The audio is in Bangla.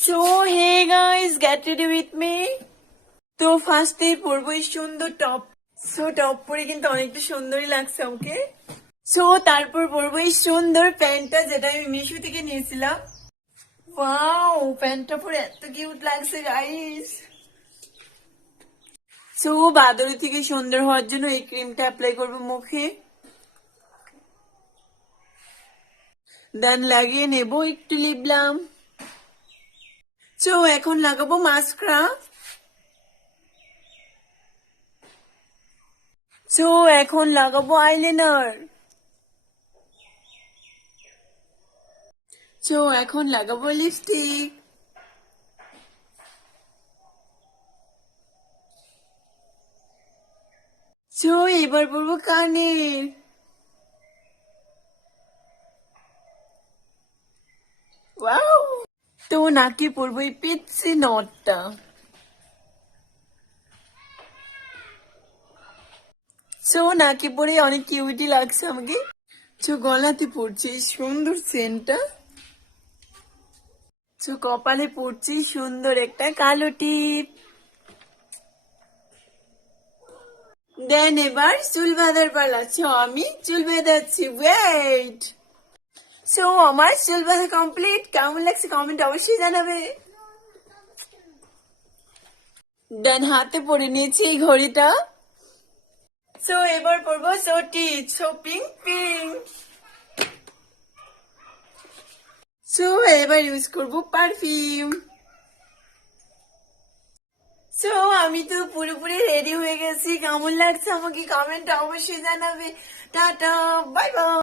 So hey guys, get ready with me. তো ফার্স্টে পরবো এই সুন্দর টপ। সো টপ পরে কিন্তু অনেকটা সুন্দরই লাগছে ওকে। সো তারপর পরবো এই সুন্দর প্যান্টটা যেটা আমি মিশো থেকে নিয়েছিলাম। ওয়াও, প্যান্টটা পরে এত কিউট লাগছে গাইস। সো বাদরি থেকে সুন্দর হওয়ার জন্য এই ক্রিমটা অ্যাপ্লাই করবো মুখে, দেন লাগিয়ে নেবো একটু লিপ বাম। সো এখন লাগাবো মাস্কারা। সো এখন লাগাবো আইলাইনার। সো এখন লাগাবো লিপস্টিক। সো এবার পরবো কানের। ওয়াও, তো নাকে পরবো এই পিচ্ছি নটটা। সো নাকে পরে অনেক কিউটি লাগছে আমাকে। সো গলাতে পড়ছে এই সুন্দর সেন্টটা। সো কপালে পড়ছে সুন্দর একটা কালো টিপ। দেন এবার চুল বাঁধার পালা। সো আমি চুল বেঁধাচ্ছি, ওয়েট। সো আমার চুল বাঁধা কমপ্লিট। কেমন লাগছে কমেন্ট অবশ্যই জানাবে। দেন হাতে পরে নিয়েছি এই ঘড়িটা। সো এবার পরবো সো পিঙ্ক পিঙ্ক। সো এবার ইউজ করবো পারফিউম। সো আমি তো পুরোপুরি রেডি হয়ে গেছি। কেমন লাগছে আমাকে কমেন্ট অবশ্যই জানাবে। Tata, bye bye.